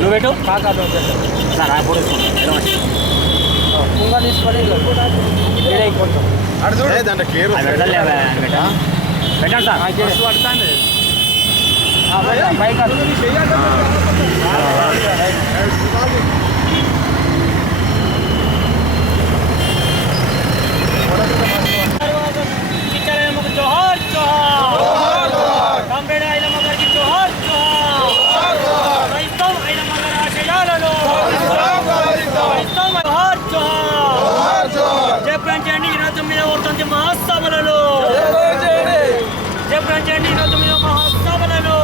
నువ్వు పెట్టు కాకా సార్ ఆ ఫోటో పుంగ తీసుకొని పెట్టండి సార్ బైక్ जोहार जोहार कामरेड ఐలమ్మ గారికి जोहार जोहार రైతం ఐలమ్మ గారి ఆశయాలను రైతం जोहार जोहार జయప్రంచండి 29వ వర్ధంతి మహాసభలలో జయప్రంచండి 29వ మహాసభలలో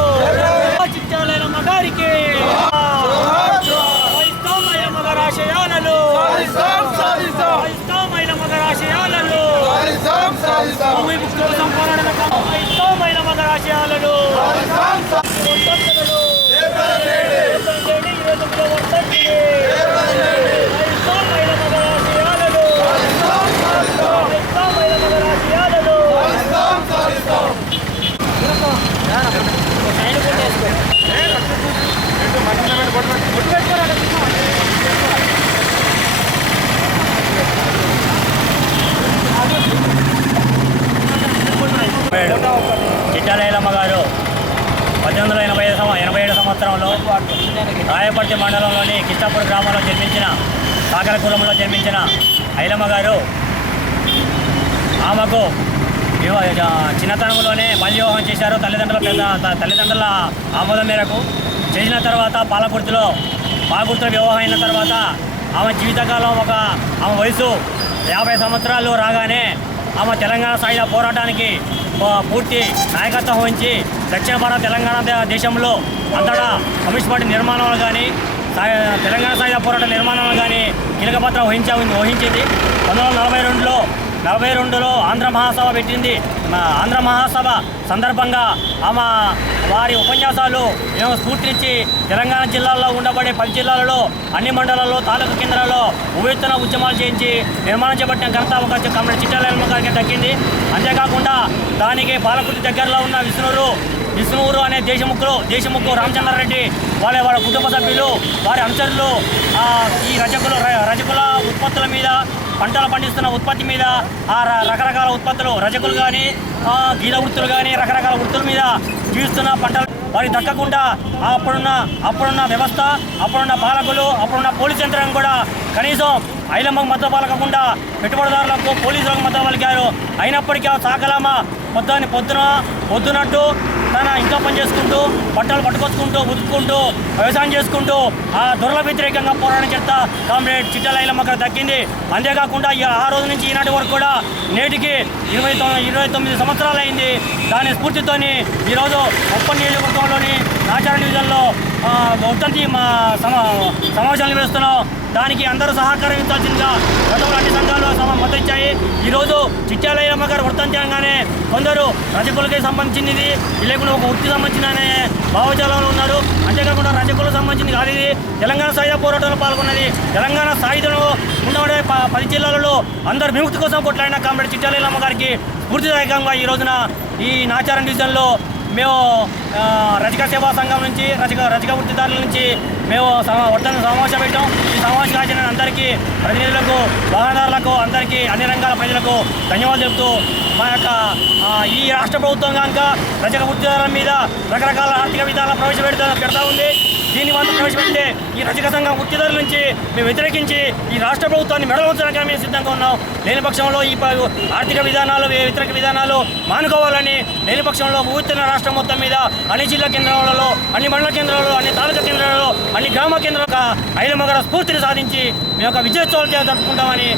చిట్యాల ఐలమ్మ గారికి రైతం ఐలమ్మ గారి ఆశయాలను రైతం ఐలమ్మ గారి ఆశయాలను భూమి భక్తుల సంపాదన మహిళ మగరాశయాలను చిట్యాల ఐలమ్మ గారు 1887 సంవత్సరంలో రాయపర్తి మండలంలోని కిష్టాపూర్ గ్రామంలో జన్మించిన సాగర కులంలో జన్మించిన ఐలమ్మ గారు ఆమెకు చిన్నతనంలోనే బాల్య వివాహం చేశారు. తల్లిదండ్రుల ఆమోదం మేరకు చేసిన తర్వాత పాలకుర్తిలో వివాహం అయిన తర్వాత ఆమె జీవితకాలం ఆమె వయసు 50 సంవత్సరాలు రాగానే ఆమె తెలంగాణ సాయుధ పోరాటానికి పూర్తి నాయకత్వం వహించి దక్షిణ భారత తెలంగాణ దేశంలో అంతటా కమ్యూనిస్ట్ పార్టీ నిర్మాణంలో కానీ తెలంగాణ సాయుధ పోరాట నిర్మాణంలో కానీ కీలక పాత్ర వహించింది. 1942లో ఆంధ్ర మహాసభ పెట్టింది. ఆంధ్ర మహాసభ సందర్భంగా ఆమె వారి ఉపన్యాసాలు మేము స్ఫూర్తినిచ్చి తెలంగాణ జిల్లాల్లో ఉండబడే 10 జిల్లాలలో అన్ని మండలాల్లో తాలూకా కేంద్రాల్లో ఉవ్వెత్తున ఉద్యమాలు చేయించి నిర్మాణం చేపట్టిన ఘనత ఒక కామ్రేడ్ చిట్యాల ఐలమ్మ గారికి దక్కింది. అంతేకాకుండా దానికి పాలకుర్తి దగ్గరలో ఉన్న విష్ణువురు అనే దేశముఖు రామచంద్రారెడ్డి వాళ్ళ కుటుంబ సభ్యులు వారి అనుచరులు ఈ రజకుల ఉత్పత్తుల మీద పంటలు పండిస్తున్న ఉత్పత్తి మీద రకరకాల ఉత్పత్తులు రజకులు కానీ గీత వృత్తులు కానీ రకరకాల వృత్తుల మీద జీవిస్తున్న పంటలు వారికి దక్కకుండా అప్పుడున్న వ్యవస్థ అప్పుడున్న పాలకులు అప్పుడున్న పోలీస్ యంత్రాంగం కూడా కనీసం ఐలమ్మకు మద్దతు పలకకుండా పెట్టుబడిదారులకు పోలీసులకు మద్దతు పలికారు. అయినప్పటికీ ఆ సాకలామ పొద్దునట్టు తన ఇంట్లో పని చేసుకుంటూ బట్టలు పట్టుకొచ్చుకుంటూ ఉతుక్కుంటూ వ్యవసాయం చేసుకుంటూ ఆ దొరల వ్యతిరేకంగా పోరాటం చేస్తా కామ్రేడ్ చిట్యాల ఐలమ్మ గారు దక్కింది. అంతేకాకుండా ఆ రోజు నుంచి ఈనాటి వరకు కూడా నేటికి 29 సంవత్సరాలు అయింది. దాని స్ఫూర్తితోని ఈరోజు ఉప్పల్ నియోజకవర్గంలోని నాచార డివిజన్లో వర్ధంతి సమావేశాలు నిర్వహిస్తున్నాం. దానికి అందరూ సహకరించాల్సిందిగా గతంలో అన్ని సంఘాలు మద్దతు ఇచ్చాయి. ఈరోజు చిట్యాల ఐలమ్మ గారు వర్ధంతి అనగానే కొందరు రజకులకి సంబంధించింది లేకుండా ఒక వృత్తి సంబంధించిన భావజాలంలో ఉన్నారు. అంతేకాకుండా రజకులకు సంబంధించింది కాదు, ఇది తెలంగాణ సాయుధ పోరాటంలో పాల్గొన్నది. తెలంగాణ సాయుధంలో ఉండబడే 10 జిల్లాలలో అందరు విముక్తి కోసం కొట్లాడిన కామ్రేడ్ చిట్యాల ఐలమ్మ గారికి స్ఫూర్తిదాయకంగా ఈ రోజున ఈ నాచారం డివిజన్లో మేము రజక సేవా సంఘం నుంచి రజక వృత్తిదారుల నుంచి మేము వర్ధంతి సమావేశం పెట్టాం. ఈ సమావేశం కాచిన అందరికీ ప్రతినిధులకు వాహనదారులకు అందరికీ అన్ని రంగాల ప్రజలకు ధన్యవాదాలు చెబుతూ మా యొక్క ఈ రాష్ట్ర ప్రభుత్వం కనుక రజక వృత్తిదారుల మీద రకరకాల ఆర్థిక విధానాలు పెడతా ఉంది. దీన్ని మనం ప్రవేశపెడితే ఈ రజక సంఘం వృత్తిదారుల నుంచి మేము వ్యతిరేకించి ఈ రాష్ట్ర ప్రభుత్వాన్ని మెడవచ్చడానికి మేము సిద్ధంగా ఉన్నాం. లేని పక్షంలో ఈ ఆర్థిక విధానాలు వ్యతిరేక విధానాలు మానుకోవాలని లేని పక్షంలో ఊర్తిన రాష్ట్రం మొత్తం మీద అన్ని జిల్లా కేంద్రాలలో అన్ని మండల కేంద్రాలలో అన్ని తాలూకా కేంద్రాలలో అన్ని గ్రామ కేంద్రాలకు ఐలమ్మ గారి స్ఫూర్తిని సాధించి మేము ఒక విజయోత్సవాలు జరుపుకుంటామని